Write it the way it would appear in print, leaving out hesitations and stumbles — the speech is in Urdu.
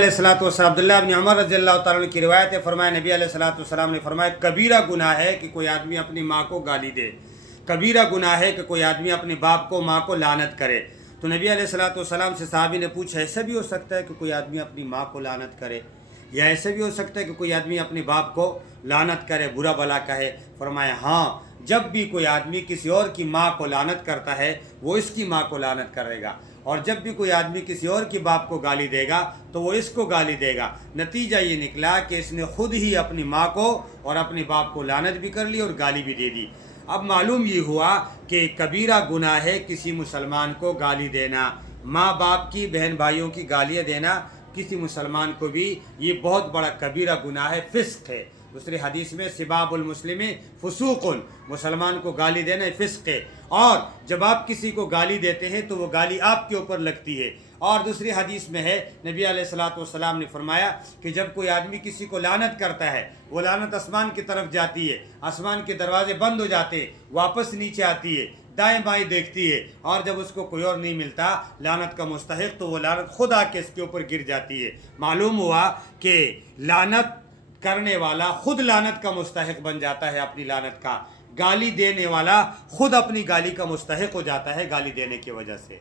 علیہ الصلوۃ والسلام عبداللہ بن عمر رضی اللہ تعالیٰ عنہ کی روایت ہے، فرمایا نبی علیہ الصلوۃ والسلام نے فرمایا کبیرہ گناہ ہے کہ کوئی آدمی اپنی ماں کو گالی دے، کبیرہ گناہ ہے کہ کوئی آدمی اپنے باپ کو ماں کو لعنت کرے۔ تو نبی علیہ الصلوۃ والسلام سے صحابی نے پوچھا ایسا بھی ہو سکتا ہے کہ کوئی آدمی اپنی ماں کو لعنت کرے، یا ایسا بھی ہو سکتا ہے کہ کوئی آدمی اپنے باپ کو لعنت کرے، برا بھلا کہے؟ فرمایا ہاں، جب بھی کوئی آدمی کسی اور کی ماں کو لعنت کرتا ہے وہ اس کی ماں کو لعنت کرے گا، اور جب بھی کوئی آدمی کسی اور کی باپ کو گالی دے گا تو وہ اس کو گالی دے گا۔ نتیجہ یہ نکلا کہ اس نے خود ہی اپنی ماں کو اور اپنے باپ کو لعنت بھی کر لی اور گالی بھی دے دی۔ اب معلوم یہ ہوا کہ کبیرہ گناہ ہے کسی مسلمان کو گالی دینا، ماں باپ کی، بہن بھائیوں کی گالیاں دینا کسی مسلمان کو بھی یہ بہت بڑا کبیرہ گناہ ہے، فسق ہے۔ دوسری حدیث میں سباب المسلم فسوق، مسلمان کو گالی دینا فسق ہے، اور جب آپ کسی کو گالی دیتے ہیں تو وہ گالی آپ کے اوپر لگتی ہے۔ اور دوسری حدیث میں ہے نبی علیہ الصلوۃ والسلام نے فرمایا کہ جب کوئی آدمی کسی کو لعنت کرتا ہے وہ لعنت آسمان کی طرف جاتی ہے، آسمان کے دروازے بند ہو جاتے ہیں، واپس نیچے آتی ہے، دائیں بائیں دیکھتی ہے، اور جب اس کو کوئی اور نہیں ملتا لعنت کا مستحق تو وہ لعنت خود آ کے اس کے اوپر گر جاتی ہے۔ معلوم ہوا کہ لعنت کرنے والا خود لعنت کا مستحق بن جاتا ہے اپنی لعنت کا، گالی دینے والا خود اپنی گالی کا مستحق ہو جاتا ہے گالی دینے کی وجہ سے۔